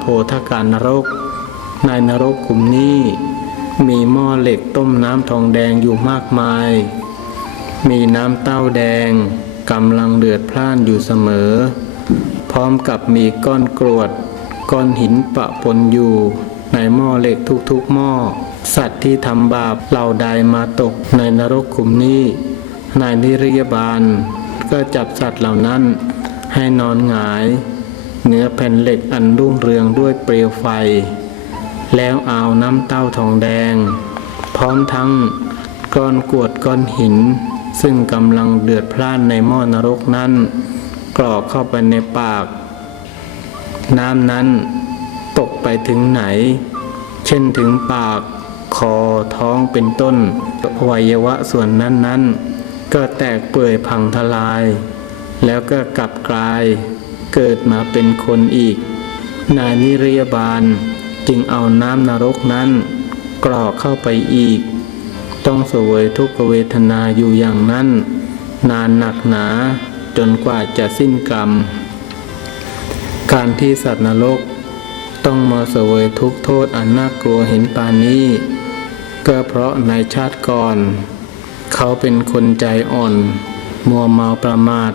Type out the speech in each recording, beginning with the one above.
โพธการนรก ในนรกขุมนี้ มีหม้อเหล็กต้มน้ำทองแดงอยู่มากมาย มีน้ำเต้าแดงกำลังเดือดพล่านอยู่เสมอ พร้อมกับมีก้อนกรวด ก้อนหินปะปนอยู่ในหม้อเหล็กทุกๆหม้อ สัตว์ที่ทำบาปเหล่าใดมาตกในนรกขุมนี้ นายนิรยาบาล ก็จับสัตว์เหล่านั้นให้นอนหงาย เนื้อแผ่นเหล็กอันรุ่งเรืองด้วยเปลวไฟ แล้วเอาน้ำเต้าทองแดง พร้อมทั้งก้อนกรวดก้อนหิน ซึ่งกำลังเดือดพล่านในหม้อนรกนั้น กรอกเข้าไปในปาก น้ำนั้นตกไปถึงไหน เช่นถึงปาก คอท้องเป็นต้นอวัยวะส่วนนั้นๆก็แตกเปื่อยพังทลาย แล้วก็กลับกลาย เกิดมาเป็นคนอีก นายนิรยาบาลจึงเอาน้ำนรกนั้น กรอกเข้าไปอีก ต้องเสวยทุกขเวทนาอยู่อย่างนั้น นานหนักหนาจนกว่าจะสิ้นกรรม การที่สัตว์นรกต้องมาเสวยทุกโทษอันน่ากลัวเห็นปานนี้ ก็เพราะในชาติก่อน เขาเป็นคนใจอ่อน มัวเมาประมาท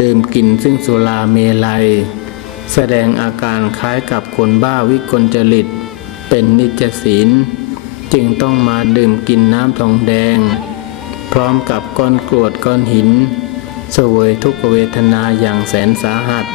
ดื่มกินซึ่งสุราเมลัย แสดงอาการคล้ายกับคนบ้าวิกลจริต เป็นนิจศีลจึงต้องมาดื่มกินน้ำทองแดง พร้อมกับก้อนกรวดก้อนหิน เสวยทุกเวทนาอย่างแสนสาหัส